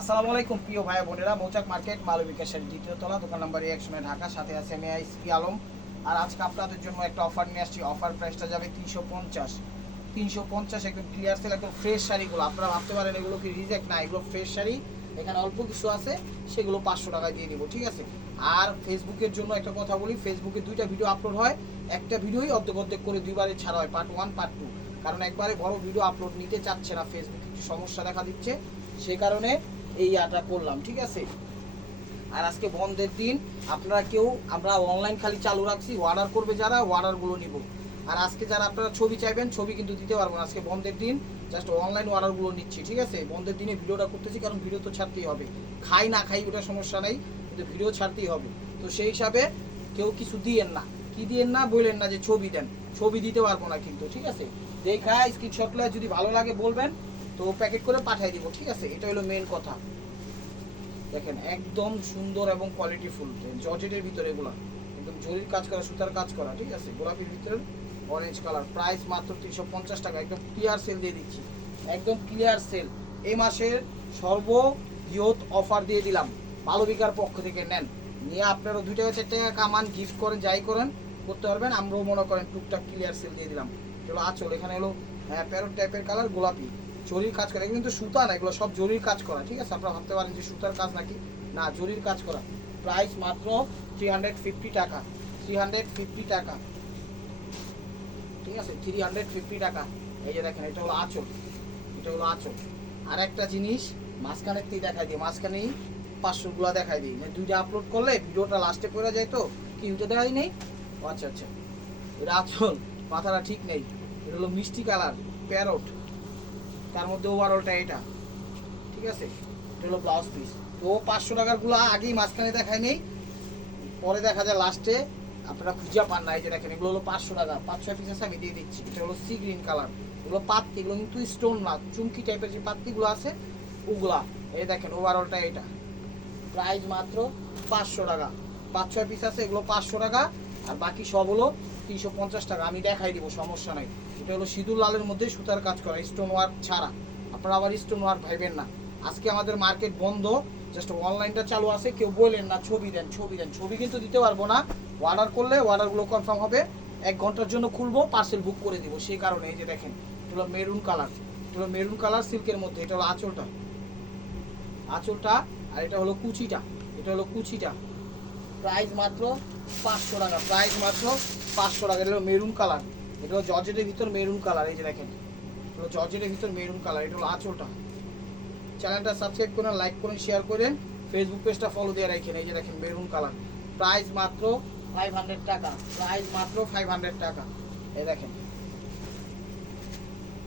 আসসালামু আলাইকুম প্রিয় ভাই বোনেরা, মৌচাক মার্কেট মালবিকাশের দ্বিতীয় তলা, দোকান নম্বর 1 ঢাকা। সাথে আছে আমি আইসি আলম। আর আজকে আপনাদের জন্য একটা অফার নিয়ে আসছি। অফার প্রাইসটা যাবে 350 একদম ক্লিয়ার সেল, একদম ফ্রেশ শাড়িগুলো। আপনারা ভাবতে পারেন এগুলো কি রিজেক্ট, না, এগুলো ফ্রেশ শাড়ি। এখানে অল্প কিছু আছে, সেগুলো 500 টাকায় দিয়ে দিব, ঠিক আছে। আর ফেসবুকের জন্য একটা কথা বলি, ফেসবুকে 2টা ভিডিও আপলোড হয়। একটা ভিডিওই অর্ধেক করে 2বারে ছাড়া হয়, পার্ট 1 পার্ট 2। কারণ একবারে বড় ভিডিও আপলোড নিতে চাচ্ছে না ফেসবুক, কিছু সমস্যা দেখা দিচ্ছে, সেই কারণে এই আটা করলাম, ঠিক আছে। আর আজকে বন্ধের দিন, আপনারা কেউ, আমরা অনলাইন খালি চালু রাখছি, অর্ডার করবে যারা, অর্ডারগুলো নিব। আর আজকে যারা আপনারা ছবি চাইবেন, ছবি কিন্তু দিতে পারবো না। আজকে বন্ধের দিন, জাস্ট অনলাইন অর্ডারগুলো নিচ্ছি, ঠিক আছে। বন্ধের দিনে ভিডিওটা করতেছি, কারণ ভিডিও তো ছাড়তেই হবে। খাই না খাই ওটা সমস্যা নেই, কিন্তু ভিডিও ছাড়তেই হবে। তো সেই হিসাবে কেউ কিছু দিয়েন না, কি দিয়েন না বললেন না যে ছবি দেন, ছবি দিতে পারবো না কিন্তু, ঠিক আছে। দেখা স্ক্রিনশট লয়, যদি ভালো লাগে বলবেন, তো প্যাকেট করে পাঠিয়ে দিব, ঠিক আছে। এটা হলো মেন কথা। দেখেন একদম সুন্দর এবং কোয়ালিটিফুল জর্জেটের ভিতরে, এগুলো একদম জরির কাজ করা, সুতার কাজ করা, ঠিক আছে। গোলাপির ভিতরে অরেঞ্জ কালার, প্রাইস মাত্র 350 টাকা। একদম ক্লিয়ার সেল দিয়ে দিচ্ছি, একদম ক্লিয়ার সেল। এই মাসের সর্ববৃহৎ অফার দিয়ে দিলাম, মালবিকার পক্ষ থেকে নেন, নিয়ে আপনারা 2 টাকা 4 টাকা কামান, গিফট করেন, যাই করেন করতে পারবেন। আমরাও মনে করেন টুকটাক ক্লিয়ার সেল দিয়ে দিলাম। চলো আচল, এখানে হলো প্যারট টাইপের কালার, গোলাপি, জরির কাজ করা। এগুলো কিন্তু সুতা না, এগুলো সব জরির কাজ করা, ঠিক আছে। আপনারা ভাবতে পারেন যে সুতার কাজ নাকি, না, জরির কাজ করা। প্রাইস মাত্র 350 টাকা, 350 টাকা, ঠিক আছে, 350 টাকা। এই যে দেখেন, এটা হলো আঁচল, এটা হলো আঁচল। আর একটা জিনিস মাঝখানের থেকে দেখাই দিই, মাঝখানেই 500গুলো দেখাই দিই, মানে 2টা আপলোড করলে ভিডিওটা লাস্টে পড়ে যায়, তো কি উঠে দেখাই নেই। আচ্ছা আচ্ছা, এটা আঁচল, মাথাটা ঠিক নেই। এটা হলো মিষ্টি কালার, প্যারট, তার মধ্যে ওভারঅলটা এটা, ঠিক আছে। এটা হলো ব্লাউজ পিস। তো 500 টাকারগুলো আগেই মাঝখানে দেখায় নেই, পরে দেখা যায় লাস্টে আপনারা খুঁজে পান না। এই যে দেখেন, এগুলো হলো 500 টাকা, 5-6 পিস আছে, আমি দিয়ে দিচ্ছি। এটা হলো সি গ্রিন কালার, এগুলো পাত্তি, এগুলো কিন্তু স্টোন না, চুমকি টাইপের যে পাত্তিগুলো আছে ওগুলা। এই দেখেন ওভারঅলটা এটা, প্রাইস মাত্র 500 টাকা। 5-6 পিস আছে, এগুলো 500 টাকা, আর বাকি সব হলো 350 টাকা। আমি দেখাই দিব, সমস্যা নাই। এটা হলো সিঁদুর লালের মধ্যে সুতার কাজ করা, স্টোন ওয়ার্ক ছাড়া। আপনারা আবার স্টোন ওয়ার্ক ভাইবেন না। আজকে আমাদের মার্কেট বন্ধ, জাস্ট অনলাইনটা চালু আছে। কেউ বললেন না ছবি দেন, ছবি দেন, ছবি কিন্তু দিতে পারবো না। অর্ডার করলে অর্ডারগুলো কনফার্ম হবে, 1 ঘন্টার জন্য খুলবো, পার্সেল বুক করে দিব, সেই কারণে। এই যে দেখেন, এটা হলো মেরুন কালার, এটা হলো মেরুন কালার সিল্কের মধ্যে। এটা হলো আঁচলটা, আঁচলটা। আর এটা হলো কুচিটা, এটা হলো কুচিটা। প্রাইস মাত্র 500 টাকা, প্রাইস মাত্র 500 টাকা। এটা হলো মেরুন কালার, এটা হলো জর্জেটের ভিতর মেরুন কালার। এই যে দেখেন, এটা হলো জর্জেটের ভিতর মেরুন কালার। এটা হলো আঁচলটা। চ্যানেলটা সাবস্ক্রাইব করেন, লাইক করেন, শেয়ার করেন, ফেসবুক পেজটা ফলো দিয়ে রাখেন। এই যে দেখেন মেরুন কালার, প্রাইস মাত্র 500 টাকা, প্রাইস মাত্র 500 টাকা। এই দেখেন,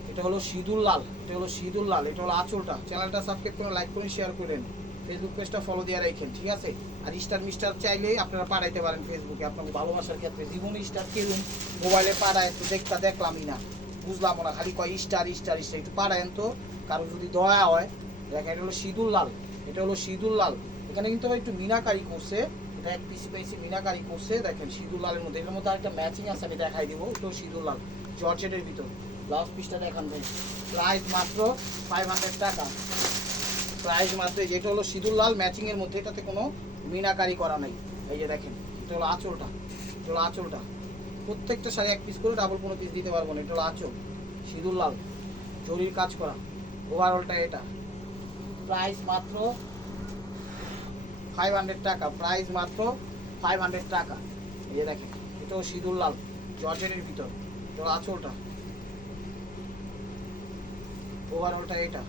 এটা হলো সিঁদুর লাল, এটা হলো সিঁদুর লাল, এটা হলো আঁচলটা। চ্যানেলটা সাবস্ক্রাইব করেন, লাইক করেন, শেয়ার করেন, ফেসবুক পেজটা ফলো দিয়ে রাখেন, ঠিক আছে। আর স্টার মিস্টার চাইলে আপনারা পাঠাইতে পারেন ফেসবুকে, আপনাকে ভালোবাসার ক্ষেত্রে। জীবনে স্টার কেরুম মোবাইলে পাঠায়, তো দেখলামই না, বুঝলাম না, খালি কয় স্টার স্টার স্টার। একটু পাঠায়েন তো, কারো যদি দয়া হয়। দেখেন, এটা হলো সিঁদুর লাল, এটা হলো সিঁদুর লাল। এখানে কিন্তু একটু মিনাকারি করছে, এটা 1 পিসি পেয়েছি, মিনাকারি করছে। দেখেন সিঁদুর লালের মধ্যে, এর মধ্যে আরেকটা ম্যাচিং আছে, আমি দেখাই দিব। এটাও সিঁদুর লাল, জর্জেটের ভিতর। ব্লাউজ পিসটা দেখান ভাই, প্রাইস মাত্র 500 টাকা, প্রাইস মাত্র। যেটা হলো সিঁদুর লাল ম্যাচিংয়ের মধ্যে, এটাতে কোনো মিনাকারি করা নাই। এই যে দেখেন, এটা হলো আঁচলটা, এটা হলো আঁচলটা। প্রত্যেকটা শাড়ি 1 পিস করে, ডাবল কোনো পিস দিতে পারবো না। এটা হলো আঁচল, সিঁদুর লাল, জরির কাজ করা, ওভারঅলটা এটা। প্রাইস মাত্র 500 টাকা, প্রাইস মাত্র 500 টাকা। এই যে দেখেন, এটাও সিঁদুর লাল, জর্জেটের ভিতর। এটা হলো আঁচলটা, ওভারঅলটা এটা।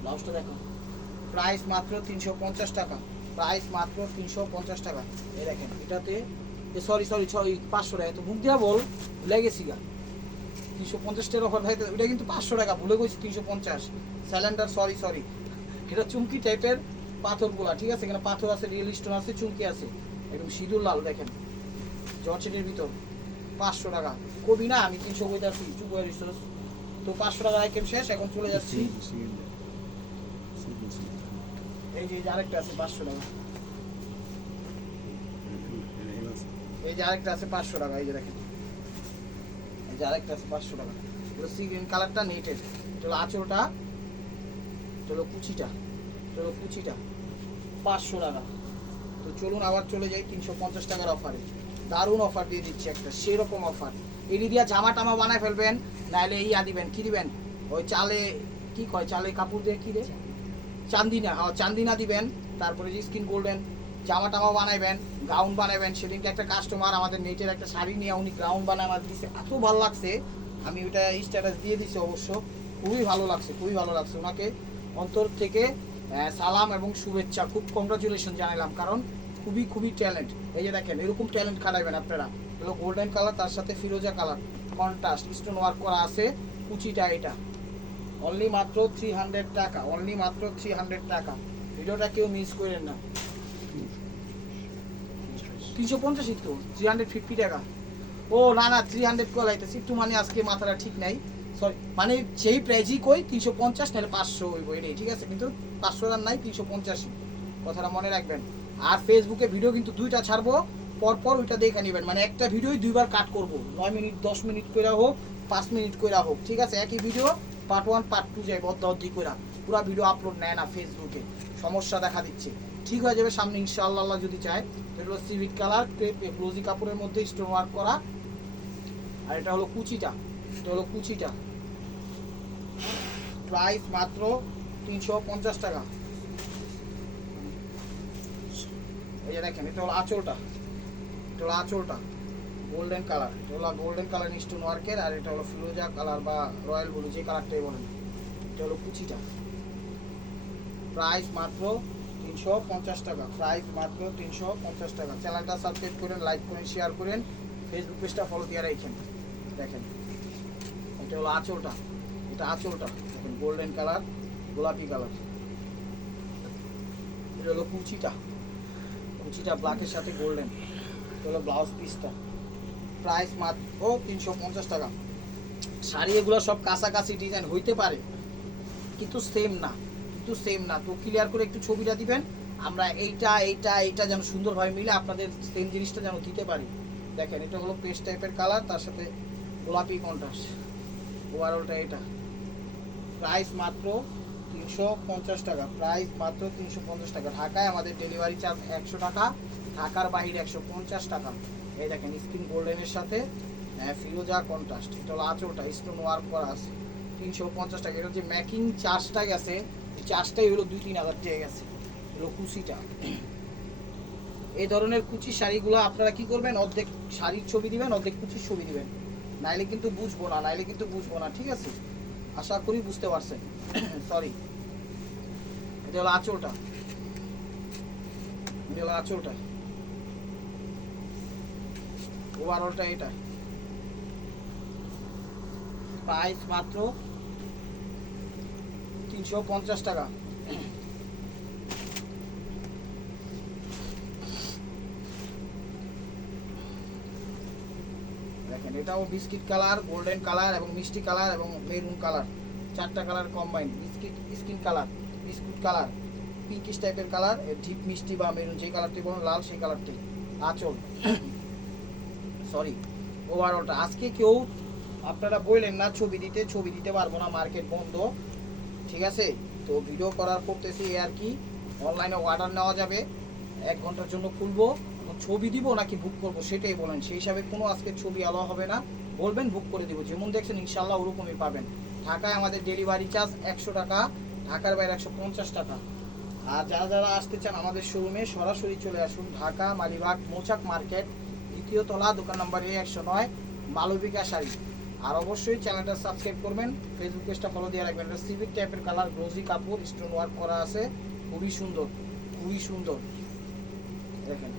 ব্লাউজটা দেখো, প্রাইস মাত্র 350 টাকা, প্রাইস মাত্র 350 টাকা। এই দেখেন, এটাতে সরি 500 টাকা, তো মুখ দিয়া বল, ভুলে গেছি গা। 350 টাকার অফার ভাই, এটা কিন্তু 500 টাকা, ভুলে গেছি 350। স্যালেন্ডার, সরি, এটা চুমকি টাইপের পাথরগুলা, ঠিক আছে। এখানে পাথর আছে, রিয়েল স্টোন আছে, চুমকি আছে, একদম সিঁদুর লাল। দেখেন জর্জেটের ভিতর, 500 টাকা। কবি না, আমি 300 কইতে আসছি, চুপ হয়ে রিসোর্স। তো 500 টাকা আইটেম শেষ, এখন চলে যাচ্ছি। এই যে আরেকটা আছে 500 টাকা, এই যে আরেকটা আছে 500 টাকা। এই যে দেখেন, এই যে আরেকটা আছে 500 টাকা। এগুলো সি গ্রিন কালারটা নেটের। এটা হলো আঁচলটা, চলো কুচিটা, চলো কুচিটা 500 টাকা। তো চলুন আবার চলে যাই 350 টাকার অফারে। দারুণ অফার দিয়ে দিচ্ছি একটা, সেরকম অফার। এডি দিয়া জামা টামা বানায় ফেলবেন, নাহলে ইয়া দিবেন, কি দিবেন ওই চালে, কি কয় চালে কাপড় দিয়ে, কি রে চান্দিনা, হ্যাঁ চান্দিনা দিবেন। তারপরে যে স্কিন গোল্ডেন জামা টামা বানাইবেন, গাউন বানাবেন। সেদিনকে একটা কাস্টমার আমাদের নেটের একটা শাড়ি নিয়ে উনি গাউন বানায় আমার দিচ্ছে, এত ভালো লাগছে, আমি ওইটা স্ট্যাটাস দিয়ে দিছি অবশ্য। খুবই ভালো লাগছে, খুবই ভালো লাগছে। ওনাকে অন্তর থেকে সালাম এবং শুভেচ্ছা, খুব কংগ্রাচুলেশন জানালাম, কারণ খুবই খুবই ট্যালেন্ট। এই যে দেখেন এরকম ট্যালেন্ট খাটাইবেন আপনারা। হলো গোল্ডেন কালার, তার সাথে ফিরোজা কালার কন্ট্রাস্ট স্টোন ওয়ার্ক করা আছে। কুচিটা এটা অনলি মাত্র 300 টাকা, অনলি মাত্র 300 টাকা। ভিডিওটা কেউ মিস করেন না। 350 তো 350 টাকা। ও না না 300 করে লাইতেছি একটু, মানে আজকে মাথাটা ঠিক নাই, সরি। মানে সেই প্রাইজই কই 350 নাহলে 500 হইব, এটাই ঠিক আছে। কিন্তু 500 আর নাই, 350, কথাটা মনে রাখবেন। আর ফেসবুকে ভিডিও কিন্তু দুইটা ছাড়বো, পরপর ওইটা দেখে নেবেন। মানে একটা ভিডিওই দুইবার কাট করব, 9 মিনিট 10 মিনিট করে হোক, 5 মিনিট করে হোক, ঠিক আছে। একই ভিডিও পার্ট 1 পার্ট 2 যাই অর্ধি করে, পুরো ভিডিও আপলোড নেয় না ফেসবুকে, সমস্যা দেখা দিচ্ছে। ঠিক হয়ে যাবে সামনে ইনশাআল্লাহ যদি চায়। এগুলো সিভিট কালার ক্লোজি কাপড়ের মধ্যে স্টোন ওয়ার্ক করা। আর এটা হলো কুচিটা, এটা হলো কুচিটা, প্রাইস মাত্র 350 টাকা। এই যে দেখেন এটা হলো আঁচলটা, এটা হলো আঁচলটা গোল্ডেন কালার, এটা হলো গোল্ডেন কালার স্টোন ওয়ার্কের। আর এটা হলো ফিরোজা কালার বা রয়্যাল ব্লু, যে কালারটাই বলেন। এটা হলো কুচিটা, প্রাইস মাত্র 350 টাকা, প্রাইস মাত্র 350 টাকা। চ্যানেলটা সাবস্ক্রাইব করেন, লাইক করেন, শেয়ার করেন, ফেসবুক পেজটা ফলো দিয়ে রাখেন। দেখেন এটা হলো আঁচলটা, এটা আঁচলটা দেখেন গোল্ডেন কালার, গোলাপি কালার। এটা হলো কুচিটা, কুচিটা ব্ল্যাকের সাথে গোল্ডেন। এটা হলো ব্লাউজ পিসটা, প্রাইস মাত্র 350 টাকা। শাড়ি এগুলো সব কাছাকাছি ডিজাইন হইতে পারে, কিন্তু সেম না, কিন্তু সেম না। তো ক্লিয়ার করে একটু ছবিটা দিবেন, আমরা এইটা এইটা এইটা যেন সুন্দরভাবে মিলে আপনাদের সেম জিনিসটা যেন দিতে পারি। দেখেন এটা হলো পেস্ট টাইপের কালার, তার সাথে গোলাপি কন্ট্রাস্ট, ওভারঅলটা এটা। প্রাইস মাত্র 350 টাকা, প্রাইস মাত্র 350 টাকা। ঢাকায় আমাদের ডেলিভারি চার্জ 100 টাকা, ঢাকার বাইরে 150 টাকা। এই দেখেন স্কিন গোল্ডেনের সাথে ফিরোজা কন্ট্রাস্ট। এটা হলো আঁচলটা স্টোন ওয়ার্ক করা আছে, 350 টাকা। এটা যে মেকিং চার্জটা গেছে, এই চার্জটাই হলো 2-3 হাজার টাকা গেছে। হলো কুচিটা। এই ধরনের কুচি শাড়িগুলো আপনারা কি করবেন, অর্ধেক শাড়ির ছবি দিবেন, অর্ধেক কুচির ছবি দিবেন, নাইলে কিন্তু বুঝবো না, নাইলে কিন্তু বুঝবো না, ঠিক আছে। আশা করি বুঝতে পারছেন। সরি, এটা হলো আঁচলটা, এটা হলো আঁচলটা, ওভারঅলটা এটা। প্রাইস মাত্র 350 টাকা। দেখেন এটাও বিস্কিট কালার, গোল্ডেন কালার এবং মিষ্টি কালার এবং মেরুন কালার, চারটা colour combine. Biscuit skin colour, biscuit colour, pinkish টাইপের কালার, ডিপ মিষ্টি বা মেরুন, যে কালারটি বলুন, লাল সেই কালারটি। আঁচল, সরি, ওভারঅলটা। আজকে কেউ আপনারা বললেন না ছবি দিতে, ছবি দিতে পারবো না, মার্কেট বন্ধ, ঠিক আছে। তো ভিডিও করার করতেছি আর কি। অনলাইনে অর্ডার নেওয়া যাবে, 1 ঘন্টার জন্য খুলবো। ছবি দিব নাকি বুক করবো সেটাই বলেন, সেই হিসাবে কোনো আজকে ছবি আলাদা হবে না, বলবেন বুক করে দিব। যেমন দেখছেন ইনশাল্লাহ ওরকমই পাবেন। ঢাকায় আমাদের ডেলিভারি চার্জ 100 টাকা, ঢাকার বাইরে 150 টাকা। আর যারা যারা আসতে চান আমাদের শোরুমে সরাসরি চলে আসুন, ঢাকা মালিবাগ মৌচাক মার্কেট, 2য় তলা, দোকান নম্বর A109, মালবিকা শাড়ি। আর অবশ্যই চ্যানেলটা সাবস্ক্রাইব করবেন, ফেসবুক পেজটা ফলো দিয়ে রাখবেন। এটা সিভিক টাইপের কালার, গ্লোজি কাপড়, স্টোন ওয়ার্ক করা আছে, খুবই সুন্দর, খুবই সুন্দর। দেখেন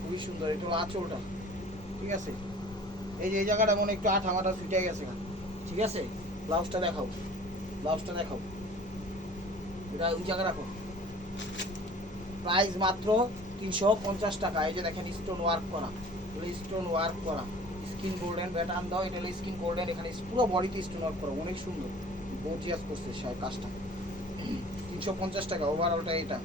খুবই সুন্দর। এটা হলো আঁচলটা, ঠিক আছে। এই যে এই জায়গাটা মনে একটু আঠা মাঠা ছুটে গেছে, ঠিক আছে। ব্লাউজটা দেখাও, ব্লাউজটা দেখাও, এটা ওই জায়গা রাখো। প্রাইস মাত্র 350 টাকা। এই যে দেখেন স্টোন ওয়ার্ক করা, স্টোন ওয়ার্ক করা, স্কিন গোল্ডেন ব্যাটার্ন দাও, এটা হলো স্কিন গোল্ডেন, এখানে পুরো বডিতে স্টোন ওয়ার্ক করা, অনেক সুন্দর, গর্জিয়াস করছে কাজটা। 350 টাকা ওভারঅলটা এটা।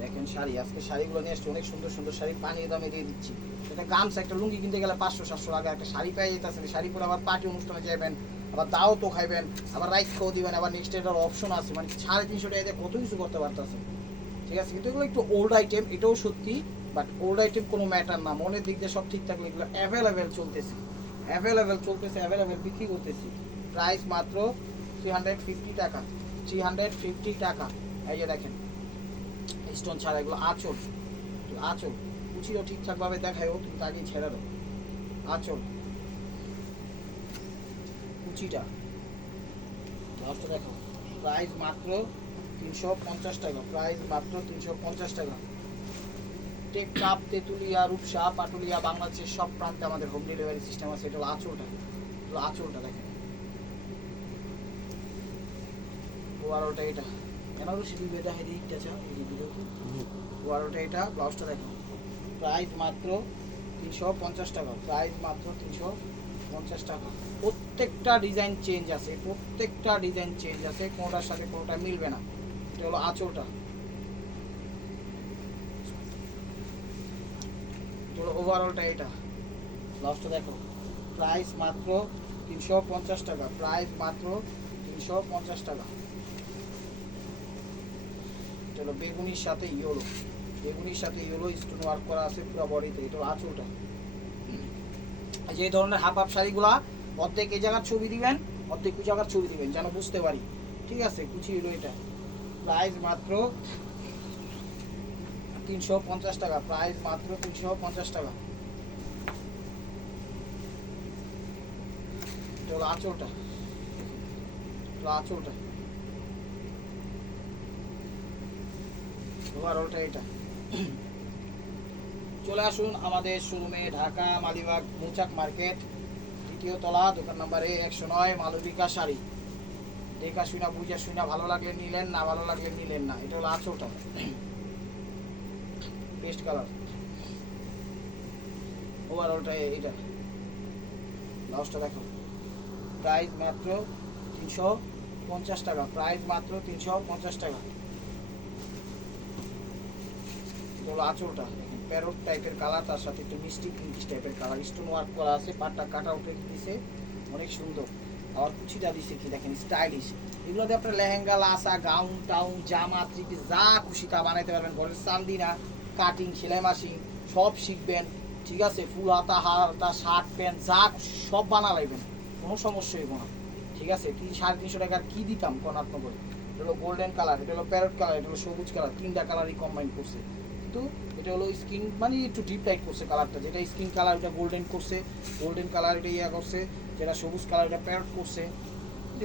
দেখেন শাড়ি, আজকে শাড়িগুলো নিয়ে আসছে, অনেক সুন্দর সুন্দর শাড়ি, পানির দামে দিয়ে দিচ্ছি। এটা গামছা, একটা লুঙ্গি কিনতে গেলে 500-700 টাকা, একটা শাড়ি পেয়ে যেতেছেন। শাড়ি পরে আবার পার্টি অনুষ্ঠানে যাবেন, আবার দাও তো খাইবেন, আবার রাইখেও দিবেন, আবার নেক্সট এটার অপশন আছে, মানে 350 টাকা দিয়ে কত কিছু করতে পারতেছে। ঠিক আছে, কিন্তু এগুলো একটু ওল্ড আইটেম, এটাও সত্যি, বাট ওল্ড আইটেম কোনো ম্যাটার না, মনের দিক দিয়ে সব ঠিক থাকলে এগুলো অ্যাভেলেবেল চলতেছে, অ্যাভেলেবেল বিক্রি করতেছি। প্রাইস মাত্র 350 টাকা, 350 টাকা। এই যে দেখেন স্টোন ছাড়া এগুলো আঁচল, আঁচল কুচিও ঠিকঠাকভাবে দেখায়ও, তুমি তাকেই ছেড়ে দাও। আঁচল কুচিটা লাস্টে দেখো, প্রাইস মাত্র 350 টাকা, প্রাইস মাত্র 350 টাকা। টেকনাফ, তেঁতুলিয়া, রূপসা, পাটুলিয়া, বাংলাদেশের সব প্রান্তে আমাদের হোম ডেলিভারি সিস্টেম আছে। এটা হলো আঁচলটা, আঁচলটা দেখেন, ওয়ারোটা এটা কেন সিঁড়ি বেটা হেঁটে ইটটা চা এই যে ভিডিওতে ওয়ারোটা এটা। ব্লাউজটা দেখো, প্রাইস মাত্র 350 টাকা, প্রাইস মাত্র 350 টাকা। প্রত্যেকটা ডিজাইন চেঞ্জ আছে, প্রত্যেকটা ডিজাইন চেঞ্জ আছে, কোনোটার সাথে কোনোটা মিলবে না। এটা হলো আঁচলটা, ওভারঅলটা এটা। লাস্টটা দেখো, প্রাইস মাত্র 350 টাকা, প্রাইস মাত্র 350 টাকা। এটা হলো বেগুনির সাথে ইয়েলো, বেগুনির সাথে ইয়েলো স্টোন ওয়ার্ক করা আছে পুরো বডিতে। এটা হলো আঁচলটা। যে ধরনের হাফ হাফ শাড়িগুলা অর্ধেক এই জায়গার ছবি দিবেন, অর্ধেক ওই জায়গার ছবি দিবেন, যেন বুঝতে পারি। ঠিক আছে, কুচি হলো এটা। প্রাইস মাত্র 350 টাকা, প্রাইস মাত্র 350 টাকা। এটা হলো আঁচলটা, আঁচলটা ওভারঅলটা এটা। চলে আসুন আমাদের শোরুমে, ঢাকা মালিবাগ মৌচাক মার্কেট, দ্বিতীয় তলা, দোকান নাম্বার 109, মালবিকা শাড়ি। দেখা শুনা বুঝা শুনা ভালো লাগলে নিলেন, না ভালো লাগলে নিলেন না। এটা হলো আঁচলটা, পেস্ট কালার। ওভারঅলটা এটা। ব্লাউজটা দেখো, প্রাইস মাত্র 350 টাকা, প্রাইস মাত্র 350 টাকা। এটা হলো আঁচলটা, প্যারট টাইপের কালার, তার সাথে একটু মিষ্টি পিঙ্কিশ টাইপের কালার, স্টোন ওয়ার্ক করা আছে, পাটটা কাটা উঠে দিছে অনেক সুন্দর। আবার কুচিটা দিছে কি দেখেন, স্টাইলিশ। এগুলো দিয়ে আপনার লেহেঙ্গা, লাসা, গাউন টাউন, জামা, থ্রি যা খুশি তা বানাইতে পারবেন। ঘরের চান্দিনা, কাটিং, সেলাই মেশিন সব শিখবেন। ঠিক আছে, ফুল হাতা, হাতা, শার্ট প্যান্ট যা সব বানা লাগবেন, কোনো সমস্যা হইব না। ঠিক আছে, 350 টাকার কী দিতাম কর্ণাটনগরে। এটা হলো গোল্ডেন কালার, এটা হলো প্যারট কালার, এটা হলো সবুজ কালার, তিনটা কালারই কম্বাইন করছে। কিন্তু এটা হলো স্কিন মানে একটু ডিপ লাইট করছে কালারটা, যেটা স্কিন কালার ওটা গোল্ডেন করছে, গোল্ডেন কালার এটা ইয়া করছে, যেটা সবুজ কালার এটা প্যারট করছে,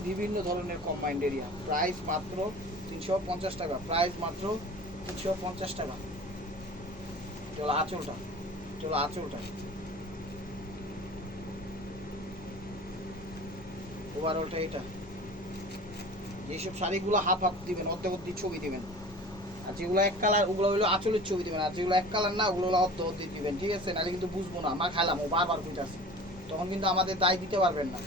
বিভিন্ন ধরনের কম্বাইন্ড এরিয়া। প্রাইস মাত্র 350 টাকা, প্রাইস মাত্র 350 টাকা। চলো আঁচলটা, চলো আঁচলটা ওভারঅলটা এটা। এইসব শাড়িগুলো হাফ হাফ দিবেন, অর্ধেক অর্ধেক ছবি দিবেন, আর যেগুলো এক কালার ওগুলো হলো আঁচলের ছবি দিবেন, আর যেগুলো এক কালার না ওগুলো হলো অর্ধ অর্ধেক দিবেন। ঠিক আছে, নাহলে কিন্তু বুঝবো না, আমরা খাইলাম ও বারবার কইতাছি, তখন কিন্তু আমাদের দায় দিতে পারবেন না।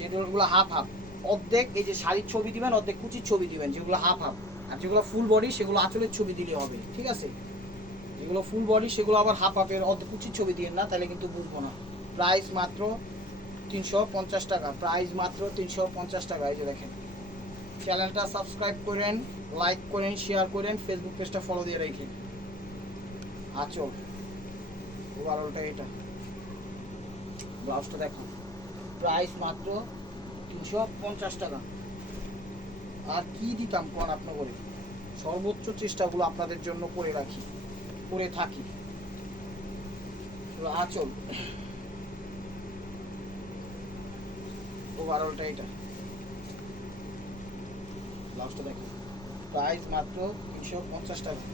যেগুলো হাফ হাফ, অর্ধেক এই যে শাড়ির ছবি দিবেন, অর্ধেক কুচির ছবি দিবেন, যেগুলো হাফ হাফ। আর যেগুলো ফুল বডি সেগুলো আঁচলের ছবি দিলে হবে। ঠিক আছে, যেগুলো ফুল বডি সেগুলো আবার হাফ হাফের অর্ধেক কুচির ছবি দিয়েন না, তাহলে কিন্তু বুঝবো না। প্রাইস মাত্র 350 টাকা, প্রাইস মাত্র 350 টাকা। এই যে দেখেন, চ্যানেলটা সাবস্ক্রাইব করেন, লাইক করেন, শেয়ার করেন, ফেসবুক পেজটা ফলো দিয়ে রাখেন। আঁচল ওভারঅলটা এটা। ব্লাউজটা দেখো, প্রাইস মাত্র 350 টাকা। আর কি দিতাম কোন আপনার করে, সর্বোচ্চ চেষ্টাগুলো আপনাদের জন্য করে রাখি, করে থাকি। আঁচল ওভারঅলটা এটা। ব্লাউজটা দেখো, প্রাইস মাত্র 350 টাকা।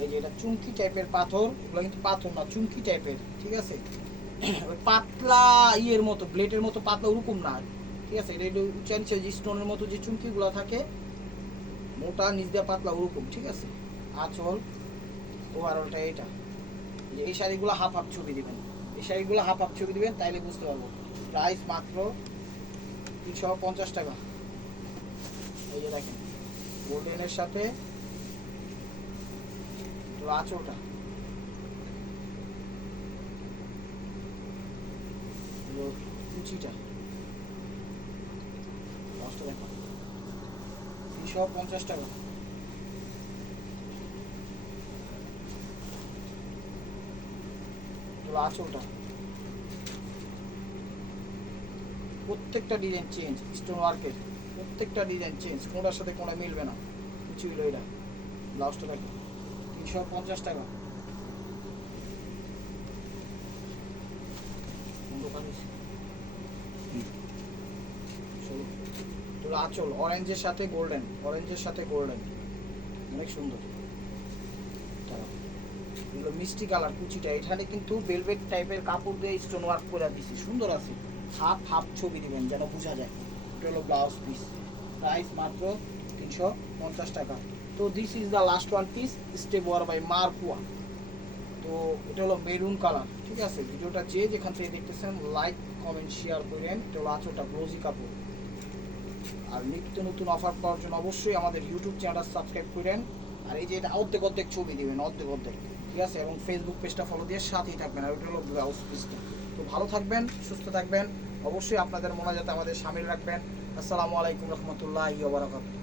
এই যে এটা চুমকি টাইপের পাথর, এগুলো কিন্তু পাথর না, চুমকি টাইপের। ঠিক আছে, ওই পাতলা ইয়ের মতো, ব্লেডের মতো পাতলা ওরকম না। ঠিক আছে, এটা একটু উঁচা যে স্টোনের মতো যে চুমকিগুলো থাকে, মোটা নিচ দিয়ে পাতলা ওরকম। ঠিক আছে, আঁচল ওভারঅলটা এটা। এই শাড়িগুলো হাফ হাফ ছবি দিবেন, এই শাড়িগুলো হাফ হাফ ছবি দিবেন, তাইলে বুঝতে পারবো। প্রাইস মাত্র 350 টাকা। এই যে দেখেন, গোল্ডেনের সাথে আঁচলটা, কুচিটা লাস্টে দেখো 350 টাকা। আঁচলটা প্রত্যেকটা ডিজাইন চেঞ্জ, স্টোন ওয়ার্কের প্রত্যেকটা ডিজাইন চেঞ্জ, কোনটার সাথে কোনটা মিলবে না। কিছু হইলো এটা ব্লাউজটা দেখো 350 টাকা। আঁচল অরেঞ্জের সাথে গোল্ডেন, অরেঞ্জের সাথে গোল্ডেন, অনেক সুন্দর। এগুলো মিষ্টি কালার কুচিটা, এখানে কিন্তু ভেলভেট টাইপের কাপড় দিয়ে স্টোন ওয়ার্ক করে দিছি, সুন্দর আছে। হাফ হাফ ছবি দিবেন যেন বোঝা যায়। এটা হলো ব্লাউজ পিস, প্রাইস মাত্র 350 টাকা। তো this is the last one piece, স্টেপ ওয়ার বাই মার্কুয়া। তো এটা হলো মেরুন কালার, ঠিক আছে। ভিডিওটা যে যেখান থেকে দেখতেছেন লাইক কমেন্ট শেয়ার করেন। এটা হলো আঁচলটা ব্লোজি কাপড়। আর নিত্য নতুন অফার পাওয়ার জন্য অবশ্যই আমাদের ইউটিউব চ্যানেল সাবস্ক্রাইব করেন। আর এই যে এটা অর্ধেক অর্ধেক ছবি দিবেন, অর্ধেক অর্ধেক, ঠিক আছে। এবং ফেসবুক পেজটা ফলো দিয়ে সাথেই থাকবেন। আর ওটা হলো ব্লাউজ পিসটা। তো ভালো থাকবেন, সুস্থ থাকবেন, অবশ্যই আপনাদের মনে যাতে আমাদের সামিল রাখবেন। আসসালামু আলাইকুম রহমতুল্লাহি ওয়া বারাকাতুহু।